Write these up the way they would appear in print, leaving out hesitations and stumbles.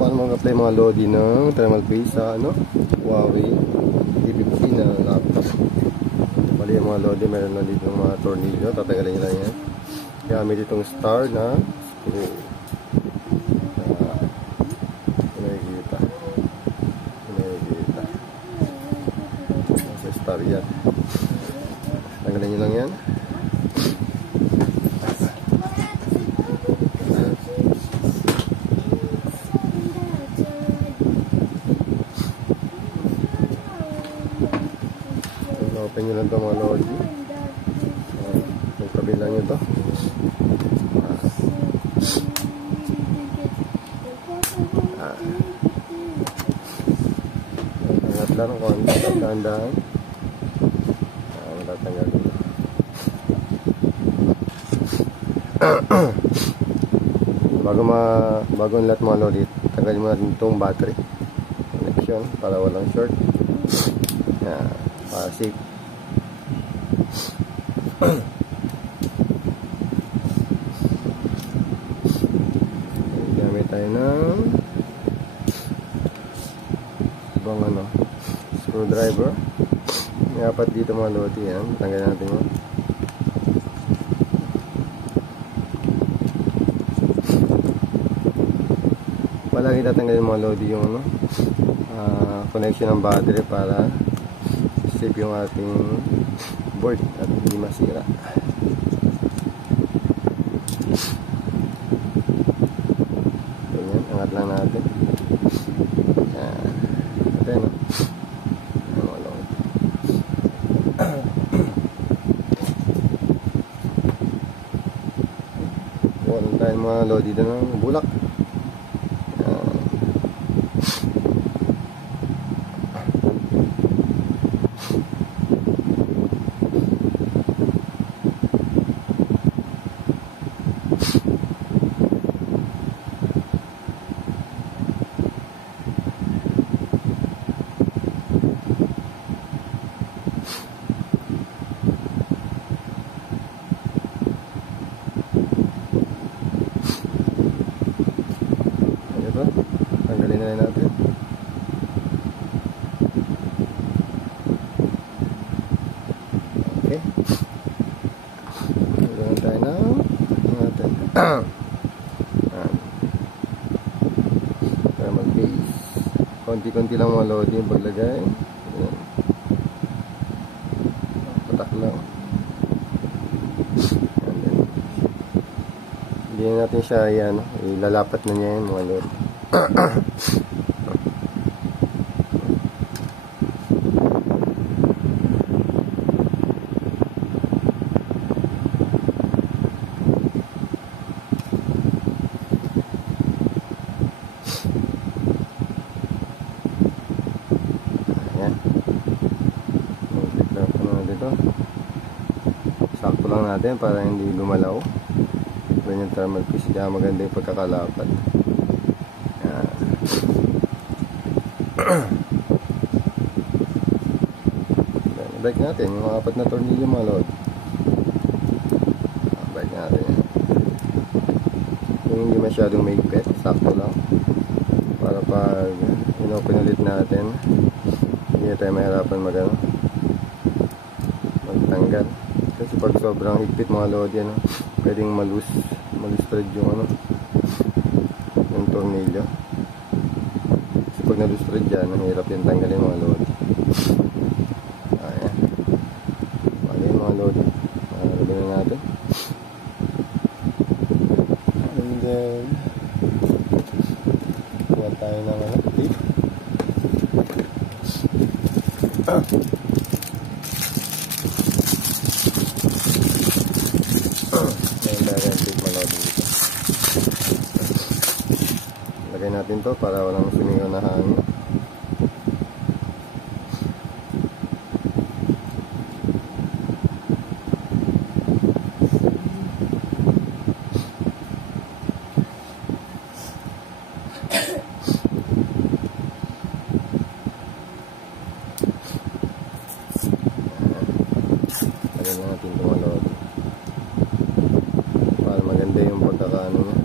Paano mag-apply mga Lodi ng thermal paste sa Huawei P50 na laptop. Bali yung mga Lodi, meron lang dito mga tornilyo, tatanggalin nyo lang yan. Gamit itong star na screw. Pinagigita sa star yan. Tanggalin nyo lang yan. Open nyo lang ito mga Lodi. Yung kabila nyo ito. Angat lang ng konti. Dahan-dahan. Matatanggal dito. Bago ang lahat mga Lodi, tanggalin mo natin itong battery connection para walang short. Para safe. Gamit tayo ng ibang screwdriver. May apat dito mga Lodi yan. Tanggalin natin yun. Palagi tatanggalin mga Lodi yung connection ng battery para safe yung ating board at hindi masira. Ganyan, angat lang natin. Ito yun. Walang tayo mga Lodi dito ng bulak. Tanggalin na rin natin. Okay. Tanggalin tayo na natin. Para mag-base. Konti-konti lang mga Lodi yung paglagay. Ayan. Patak lang. Hindi na natin siya ilalapat na niya yun mga Lodi. Sakto lang natin para hindi lumalaw. Ganyan thermal paste, kaya maganda yung pagkakalapat. Balik natin yung mga apat na tornilyo mga Lodi. Balik natin yan. Yung hindi masyadong maigpit, sakto lang. Para pag inopen ulit natin, hindi tayo mahirapan magtanggal. Kasi pag sobrang higpit mga Lodi, pwedeng malus thread yung yung tornilyo. Kasi pag nalus thread yan, hirap yung tanggalin mga Lodi. Ayan. Ayan mga Lodi. Lagyan na natin. And then kuha tayo ng tape. Lagay natin to para walang sumingaw na hangin. Lagay natin ito mga Lodi para maganda yung pagkakaano niya.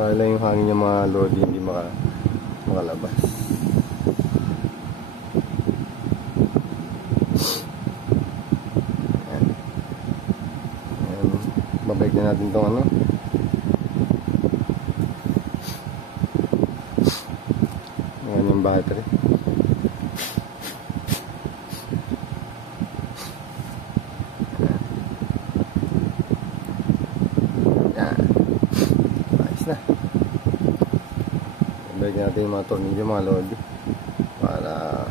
Para lang yung hangin yung mga lodi hindi makalabas. Ayan. Ayan. Babalik na natin itong ano. Ayan yung battery. Balik natin yung mga tornilyo, mga lodi, para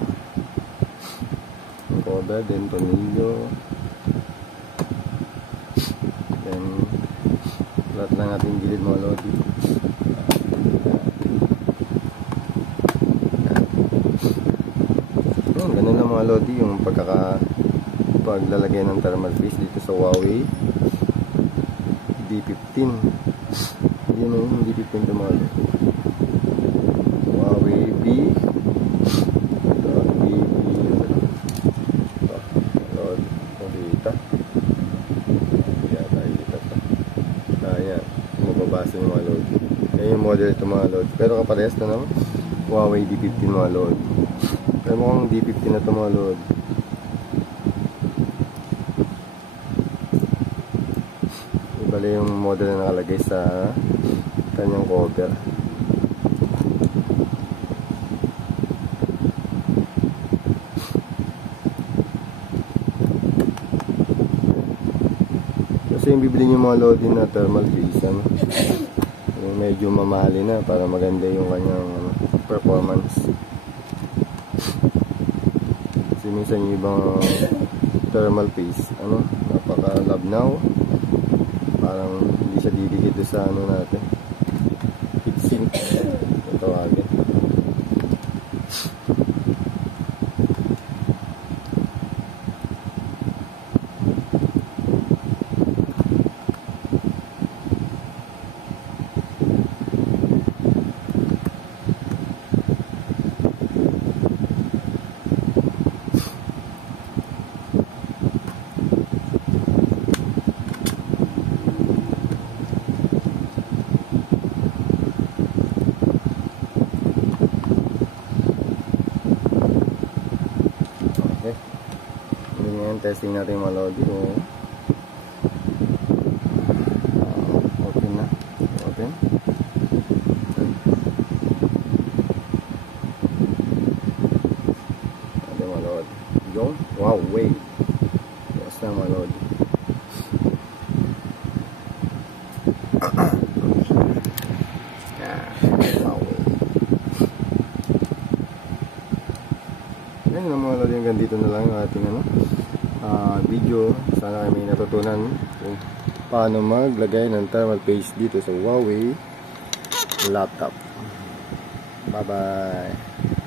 cover din tornilyo, then lahat lang natin yung gilid, mga lodi. Ganun lang mga lodi yung paglalagay ng thermal paste dito sa Huawei D15. Hindi na yung D15 ito, mga lodi. Huawei B. Ito, B. Ito, load. Ito, dito. Yata, dito ito. Ayan. Mababasa yung mga load. Ayan yung model ito, mga load. Pero kaparehas na naman. Huawei D15, mga load. Pero mukhang D15 na ito, mga load. Ibali yung model na nakalagay sa kanyang cover. Kasi yung bibili nyo mga loading na thermal paste, yung medyo mamahali na para maganda yung kanyang performance. Kasi minsan yung ibang thermal paste, napaka-labnaw, parang hindi siya didikit sa natin, heatsink, ito tawagin. Testing natin yung mga lodi. Open na. Open. Ito yung mga lodi. Yung Huawei. Yes na mga lodi. Huawei. Yan yung mga lodi. Hanggang dito na lang yung ating video. Sana kayo may natutunan kung paano maglagay ng thermal paste dito sa Huawei laptop. Bye bye.